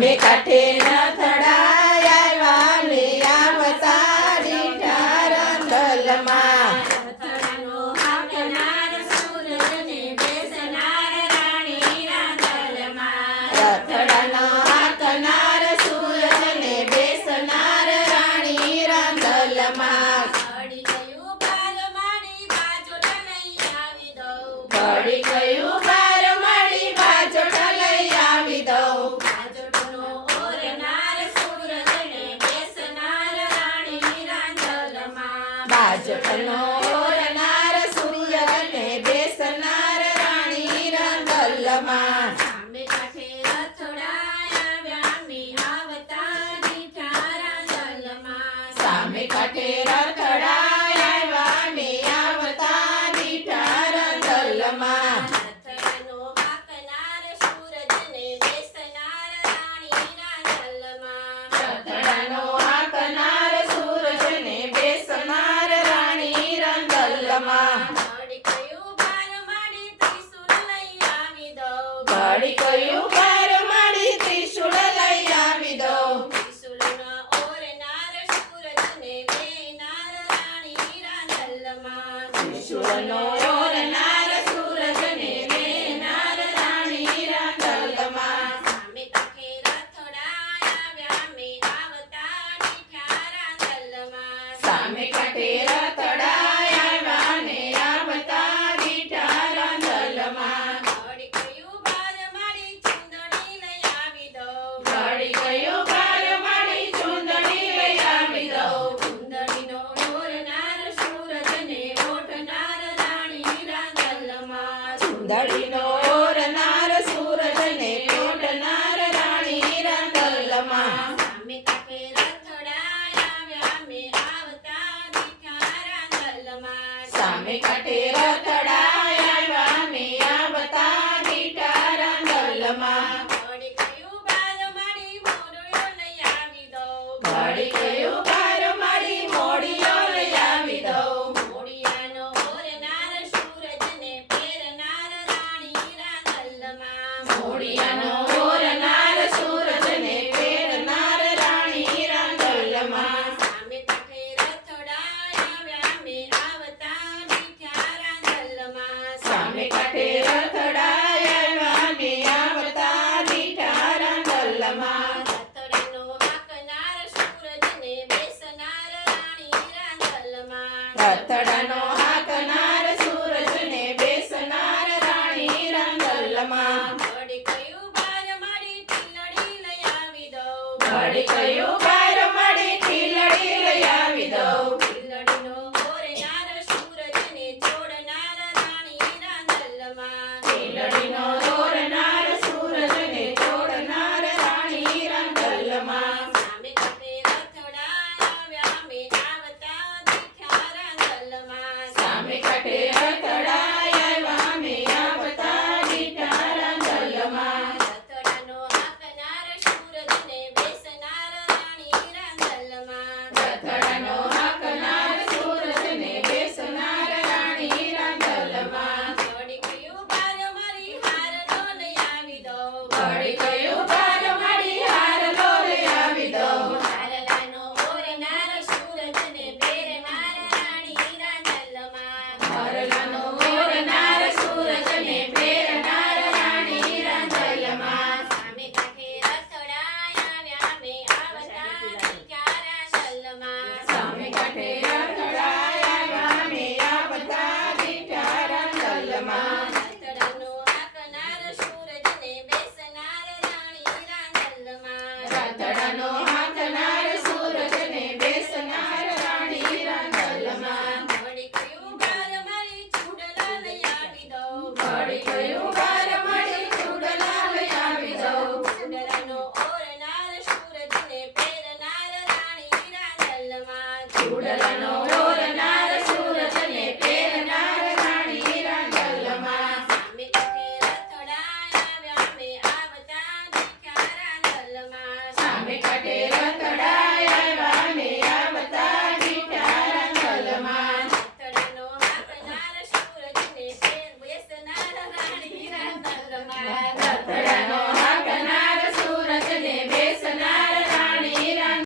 સામે કાંઠે રથડાયા લે આવતા દીઠા રંગલમાં. રથડાનો હાંકનાર સૂરજને બેસનાર રાણી રાંદલમાં. રથડાનો હાંકનાર સૂરજને બેસનાર રાણી રાંદલમાં. ઘડી ગયું બાર માડી બાજોટ લઈ આવી દઉં. ઘડી ગયું બાર માડી બાજોટ લઈ આવી દઉં. બાજોટનો ઓરનાર સૂરજને બેસનાર રાણી રાંદલમાં. બાજોટનો ઓરનાર સૂરજને બેસનાર રાણી રાંદલમાં. સામે કાંઠે રથડાયા મે આવતા દીઠા રાંદલમાં. સામે કાંઠે રથડાયા મે આવતા દીઠા રાંદલમાં. રથડાનો હાંકનાર સૂરજને બેસનાર રાણી રાંદલમાં. રથડાનો હાંકનાર સૂરજને બેસનાર રાણી રાંદલમાં. ઘડી કયું બાર માડી ત્રિશૂળ લઈ આવી દઉં. ઘડી કયું બાર માડી ત્રિશૂળ લઈ આવી દઉં. ત્રિશૂળનો ઓરનાર સૂરજને લેનાર રાણી રાંદલમાં. ત્રિશૂળનો ઓરનાર સૂરજને લેનાર રાણી રાંદલમાં. સામે કાંઠે રથડાયા મે આવતા દીઠા રાંદલમાં. સામે કાંઠે રથડાયા ને આવતા દીઠા રાંદલમાં. ઘડી કયું બાર માડી ચૂંદડી લઈ આવી દઉં. ઘડી ગયું બાર માડી ચૂંદડી લઈ આવી દઉં. ચૂંદડીનો ઓરનાર સૂરજને ઓઢનાર રાણી રાંદલમાં. ચૂંદડીનો ઓરનાર સૂરજને ઓઢનાર રાણી રાંદલમાં. સામે કાંઠે રથડાયા મે આવતા દીઠા રાંદલમાં. સામે કાંઠે રથડાયા ને આવતા દીઠા રાંદલમાં. ઘડી કયું બાર માડી મોરયો લઈ આવી દઉં. ઘડી ગયું બાર માડી મોડીઓ લઈ આવી દઉં. મોડિયાનો ઓરનાર સૂરજને પહેરનાર રાણી રાંદલમાં. મોડિયાનો ઓરનાર સૂરજને પહેરનાર રાણી રાંદલમાં. સામે કાંઠે રથડાયા મે આવતા દીઠા રાંદલમાં. સામે કાંઠે રથડાયા ને આવતા દીઠા રાંદલમાં. રથડાનો હાંકનાર સૂરજને બેસનાર રાણી રાંદલમાં. રથડાનો હાંકનાર સૂરજને બેસનાર રાણી રાંદલમાં. ઘડી કયું બાર માડી ટીલડી લઈ આવી દઉં. ઘડી કયું બાર માડી ખીલડી લઈ આવી દઉં. ટીલડીનો ઓરનાર સૂરજને જોડનાર રાણી રાંદલમાં. ખીલડીનો ઓરનાર સૂરજને જોડનાર રાણી રાંદલમાં. સામે કાંઠે રથડાયા મે આવતા દીઠા રાંદલમાં. સામે કાંઠે રથડાયા ને આવતા દીઠા રાંદલમાં. રથડાનો હાંકનાર સૂરજને બેસનાર રાણી રાંદલમાં. રથડાનો હાંકનાર સૂરજને બેસનાર રાણી રાંદલમાં. ઘડી કયું બાર મારી હારનો લઈ આવી દઉં. ઘડી કયું બાર માડી હારલો લઈ આવી દઉં. હારલાનો ઓરનાર સૂરજને પહેરનાર રાણી રાંદલમાં. હારલાનો ઓરનાર સૂરજને પહેરનાર રાણી રાંદલમાં. સામે કાંઠે રથડાયા મે આવતા દીઠા રાંદલમાં. સામે કાંઠે રથડાયા ને આવતા દીઠા રાંદલમાં. રથડાનો હાંકનાર સૂરજને બેસનાર રાણી રાંદલમાં. રથડાનો હાંકનાર સૂરજને બેસનાર રાણી રાંદલમાં. ઘડી કયું બાર મારી ચૂડલા લઈ આવી દઉં. ઘડી કયું બાર માડી ચૂડલા લઈ આવી દઉં. ચૂડલાનો ઓરનાર સૂરજને પહેરનાર રાણી રાંદલમાં. ચૂડલાનો ઓરનાર સૂરજને પહેરનાર રાણી રાંદલમાં. સામે કાંઠે રથડાયા મે આવતા દીઠા રાંદલમાં. સામે કાંઠે